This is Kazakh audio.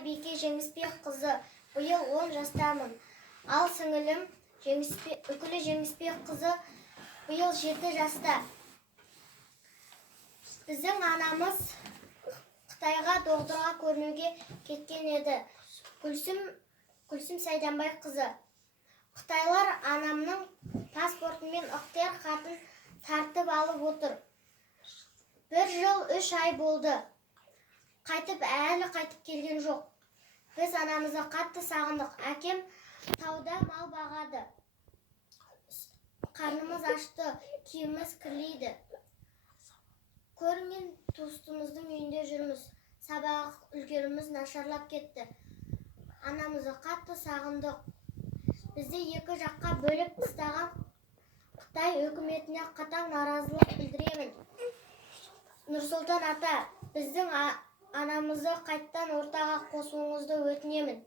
Айбике Жеңісбекқызы, биыл 10 жастамын. Ал сіңілім Үкілі Жеңісбекқызы биыл 7 жаста. Біздің анамыз Қытайға доғдырға көрмеуге кеткен еді. Күлсім Сайданбайқызы. Қытайлар анамның паспорты мен ықтияр хатын тартып алып отыр. 1 жыл 3 ай болды. Әлі қайтып келген жоқ. Біз анамызды қатты сағындық. Әкем тауда мал бағады. Қарнымыз ашты, киіміміз кірлейді. Көрінген туыстымыздың үйінде жүрміз. Сабақ үлгеріміз нашарлап кетті. Анамызды қатты сағындық. Бізді екі жаққа бөліп тастаған Қытай үкіметіне қатаң наразылық білдіремін. Нұрсұлтан ата, біздің анамызды қайттан ортаға қосуыңызды өтінемін.